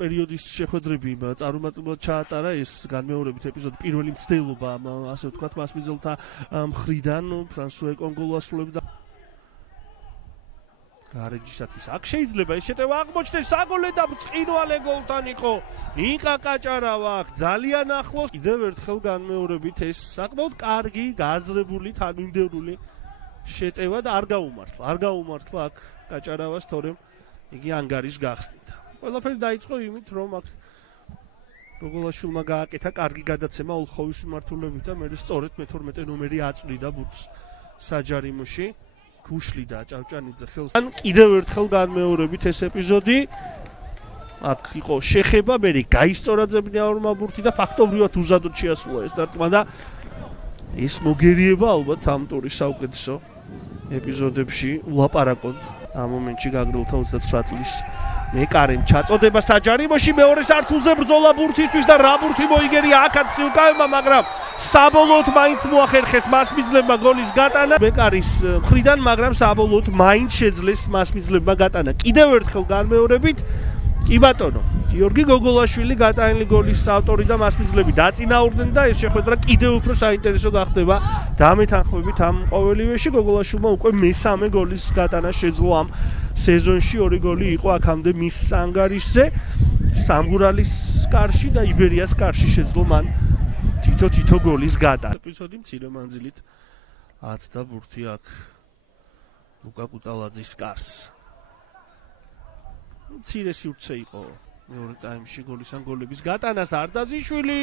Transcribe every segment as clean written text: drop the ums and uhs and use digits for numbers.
პერიოდის შეხვედრები წარუმატებლად ჩაატარა ეს განმეორებით ეპიზოდი პირველი მცდელობა ასე ვთქვათ მასპინძელთა მხრიდან ფრანსუა კონგოლო ასრულებდა გარეჯისათვის აქ შეიძლება ეს შეტევა აღმოჩნდეს საგოლე და ბრწყინვალე გოლთან იყო ნიკა კაჭარავა აქ ძალიან ახლოს კიდევ ერთხელ განმეორებით ეს საკმაოდ კარგი გააზრებული თანმიმდევრული შეტევა და არ გაუმართლა აქ კაჭარავას თორემ იგი ანგარის გახსნით ყველაფერი დაიწყო იმით რომ აქ გოგოლაშვილმა გააკეთა კარგი გადაცემა ოლხოვის მიმართულებით და მე სწორედ მე-12 ნომერი აწვდიდა ბურთს საჯარიმოში გუშლიდა ჭავჭანიძე ხელს. ან კიდევ ერთხელ განმეორებით ეს ეპიზოდი აქ იყო შეხება, მე გაისწორა ძებნიაურმა ბურთი და ფაქტობრივად უზადოდ შეასრულა ეს დარტყმა და ეს მოგერიება ალბათ ამ ტურის საუკეთესო ეპიზოდებში ულაპარაკოდ ამ მომენტში გაგრილთა 29 წლის მეკარემ ჩაწოდება საჯარიმოში მეორე სართულზე ბრძოლა ბურთისთვის და რა ბურთი მოიგერია აქაც სიუკავებმა მაგრამ საბოლოოდ მაინც მოახერხეს მასპინძლებმა გოლის გატანა მეკარის მხრიდან მაგრამ საბოლოოდ მაინც შეძლეს მასპინძლებმა გატანა კიდევ ერთხელ განმეორებით კი ბატონო გიორგი გოგოლაშვილი გატანილი გოლის ავტორი და მასპინძლები დაწინაურდნენ და ეს შეხვედრა კიდევ უფრო საინტერესო გახდება დამეთანხმებით ამ ყოველივეში გოგოლაშვილმა უკვე მესამე გოლის გატანა შეძლო ამ სეზონში ორი გოლი იყო აქამდე მის ანგარიშზე სამგურალის კარში და იბერიას კარში შეძლო მან თითო გოლის გატანა ეპიზოდი მცირე მანძილით აცდა ბურთი აქ ლუკა კუტალაძის კარს მცირე სივრცე იყო მეორე ტაიმში გოლისან გოლების გატანას არდაზიშვილი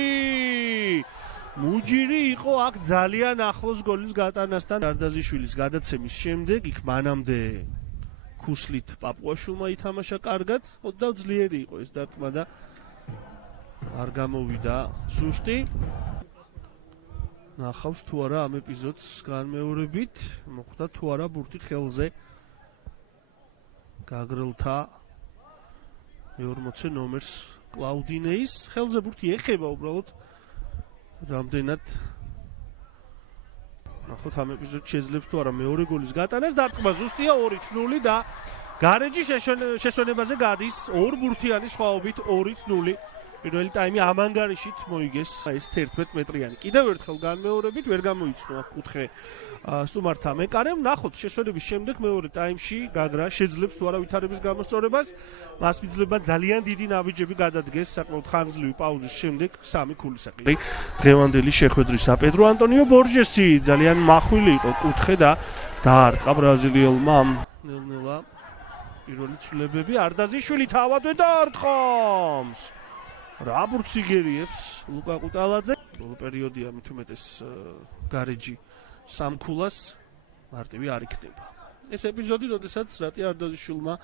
მუჯირი იყო აქ ძალიან ახლოს გოლის გატანასთან არდაზიშვილის გადაცემის შემდეგ იქ მანამდე ქუსლით პაპუაშვილმა ითამაშა კარგად და ძლიერი იყო ეს დარტყმა და არ გამოვიდა ზუსტი ნახავს თუ არა ამ ეპიზოდს განმეორებით მოხვდა თუ არა ბურთი ხელზე გაგრილთა მე-40 ნომერს კლაუდინეის ხელზე ბურთი ეხება უბრალოდ რამდენად ნახოთ ამ ეპიზოდში შეძლებს თუ არა მეორე გოლის გატანას დარტყმა ზუსტია 2-0 და გარეჯი შესვენებაზე გადის ორ ბურთიანი სხვაობით 2-0 პირველი ტაიმი ამ ანგარიშით მოიგეს ეს 11 მეტრიანი კიდევ ერთხელ განმეორებით ვერ გამოიცნო აქ კუთხე სტუმართა მეკარემ ნახოთ შესვენების შემდეგ მეორე ტაიმში გაგრა შეძლებს თუ არა ვითარების გამოსწორებას მასპინძლებმა ძალიან დიდი ნაბიჯები გადადგეს საკმაოდ ხანგრძლივი პაუზის შემდეგ 3 ქულისაკი დღევანდელი შეხვედრისა პედრო ანტონიო ბორჟესი ძალიან მახვილი იყო კუთხე და დაარტყა ბრაზილიელმა 0-0 პირველი ცვლილებები არდაზიშვილი თავადვე დაარტყამს რა ბურთს იგერიებს ლუკა კუტალაძე ბოლო პერიოდია მით უმეტეს გარეჯი სამქულას მარტივი არ იქნება ეს ეპიზოდი როდესაც რატი არდაზიშვილმა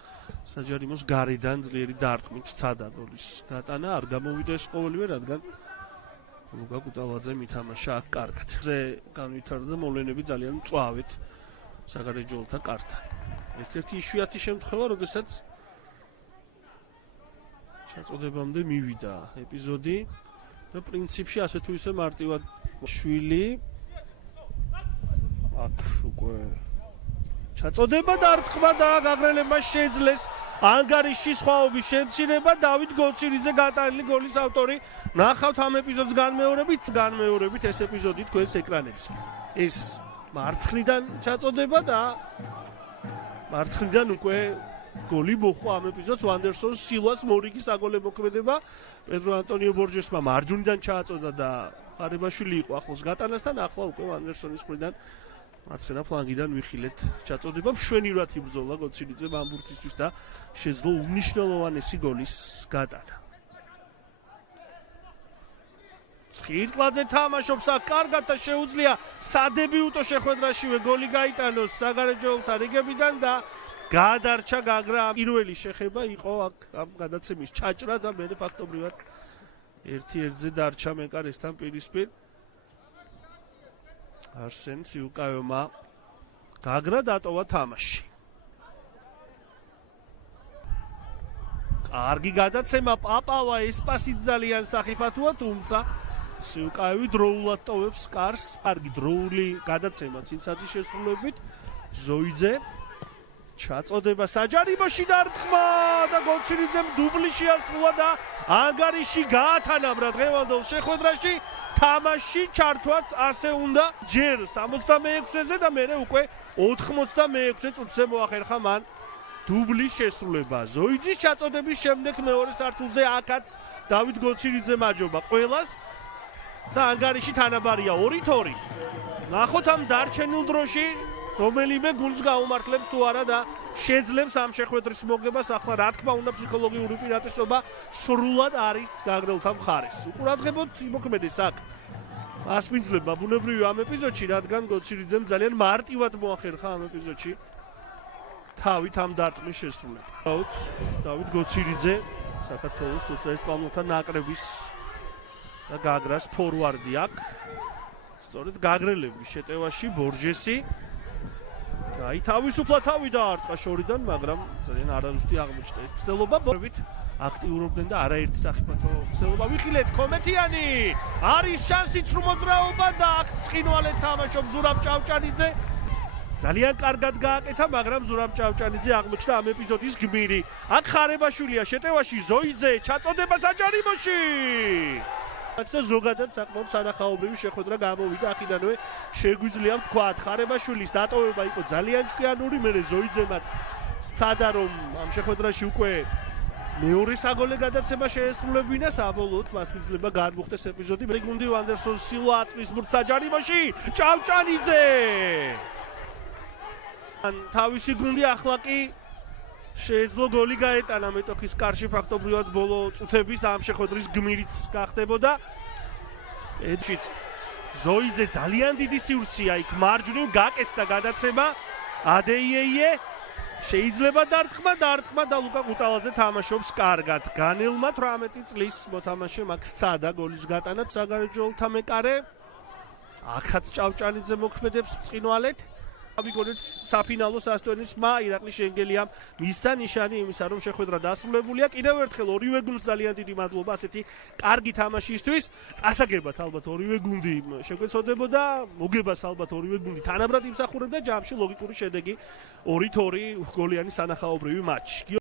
საჯარიმოს გარედან ძლიერი დარტყმით ცადა გოლის გატანა არ გამოვიდა ეს ყოველივე რადგან ლუკა კუტალაძემ ითამაშა აქ კარგად ზე განვითარდა მოვლენები ძალიან მწვავედ საგარეჯოელთა კართან ერთ-ერთი იშვიათი შემთხვევა როდესაც ჩაწოდებამდე მივიდა ეპიზოდი და პრინციპში ასე თუ ისე მარტივად შვილი აქ უკვე ჩაწოდება დარტყმა და გაგრელებმა შეძლეს ანგარიშში სხვაობის შემცირება დავით გოცირიძე გატანილი გოლის ავტორი ნახავთ ამ ეპიზოდს განმეორებით ეს ეპიზოდი თქვენს ეკრანებზე ეს მარცხნიდან ჩაწოდება და მარცხნიდან უკვე გოლი მოხვა ამ ეპიზოდს ვანდერსონ სილვას მორიგი საგოლე მოქმედება პედრო ანტონიო ბორჟესმა მარჯვნიდან ჩააწოდა და ხარებაშვილი იყო ახლოს გატანასთან ახლა უკვე ვანდერსონის მხრიდან მარცხენა ფლანგიდან ვიხილეთ ჩაწოდება მშვენივრად იბრძოლა გოცირიძემ ამ ბურთისთვის და შეძლო უმნიშვნელოვანესი გოლის გატანა ცხირტლაძე თამაშობს აქ კარგად და შეუძლია სადებიუტო შეხვედრაშივე გოლი გაიტანოს საგარეჯოელთა რიგებიდან და გადარჩა გაგრა პირველი შეხება იყო აქ ამ გადაცემის ჩაჭრა და მე ფაქტობრივად 1-1-ზე დარჩა მეკარესთან პირისპირ არსენ სიუკავმა გაგრა დატოვა თამაში კარგი გადაცემა პაპავა ეს პასი ძალიან სახიფათოა თუმცა სიუკავი დროულად ტოვებს კარს კარგი დროული გადაცემა ცინცაძის შესრულებით ზოიძე ჩაწოდება საჯარიმოში დარტყმა და გონცილიძემ დუბლი შეასრულა და ანგარიში გაათანაბრა დღევანდელ შეხვედრაში. თამაში ჩართვაც ასე უნდა ჯერ 66-ზე და მერე უკვე 86 წუთზე მოახერხა მან დუბლის შესრულება. ზოიძის ჩაწოდების შემდეგ მეორე სართულზე აქაც დავით გონცილიძემ აჯობა ყველას და ანგარიში თანაბარია 2-2. ნახოთ ამ დარჩენილ დროში რომელიმე გუნდს გაუმართლებს თუ არა და შეძლებს ამ შეხვედრის მოგებას. ახლა რა თქმა უნდა ფსიქოლოგიური პირატესობა სრულად არის გაგრელთა მხარეს. უყურადღებოთ იმოქმედეს აქ ასმიძლება ბუნებრივი ამ ეპიზოდში, რადგან გონცილიძემ ძალიან მარტივად მოახერხა ამ ეპიზოდში თავით ამ დარტყმის შესრულება. დავით გონცილიძე საქართველოს სოციალისტთა ნაკრების და გაგრას ფორვარდი აქ. სწორედ გაგრელების შეტევაში ბორჟესი თავისუფლა თავი დაარტყა შორიდან, მაგრამ ძალიან არაზუსტი აღმოჩნდა ეს ცდელობა. ბორბით აქტიურობდნენ და არაერთი საფეხბურთო ცდელობა. ვიხილეთ კომეთიანი არის შანსიც რომ მოძრაობა და აქ ცხინვალეთ თამაშობს ზურაბ ჭავჭანიძე. ძალიან კარგად გააკეთა, მაგრამ ზურაბ ჭავჭანიძე აღმოჩნდა ამ ეპიზოდის გმირი. აქ ხარებაშვილია შეტევაში ზოიძე ჩაწოდება საჯარიმოში. და ზოგადად საკმაოდ სანახაობრივი შეხვედრა გამოვიდა. აქედანვე შეგვიძლია ვთქვათ, ხარებაშვილის დატოვება იყო ძალიან ჭკვიანური, მერე ზოიძემაც სცადა რომ ამ შეხვედრაში უკვე მეორე საგოლე გადაცემა შეესრულებინა. საბოლოოდ მას მიძლება განმუხტეს ეპიზოდი. გუნდი ვანდერსონ სილვა აწვის მურთ საჯარიმოში. ჭავჭანიძე თავისი გუნდი ახლა კი შეეძლო გოლი გაეტანა მეტოქის კარში, ფაქტობრივად ბოლო წუთების და ამ შეხვედრის გმირიც გახდებოდა. ეჩიც ზოიძე ძალიან დიდი სივრცეა იქ მარჯვნივ გაკეთდა გადაცემა. ადეიეიე შეიძლება დარტყმა და ლუკა კუტალაძე თამაშობს კარგად. განელმა 18 წლის მოთამაშემ აქ სცადა გოლის გატანა. საგარეჯო ოლთამეკარე აქაც ჭავჭანიძე მოქმედებს წყინვალეთ. ვიგონეთ საფინალო სასტვენის მა ირაკლი შენგელიამ მისცა ნიშანი იმისა რომ შეხვედრა დასრულებულია. კიდევ ერთხელ ორივე გუნდს ძალიან დიდი მადლობა ასეთი კარგი თამაშისთვის. წასაგებად ალბათ ორივე გუნდი შეგვეცოდებოდა, მოგებას ალბათ ორივე გუნდი თანაბრად იმსახურებდა ჯამში. ლოგიკური შედეგი 2-2 გოლიანი სანახაობრივი მატჩი.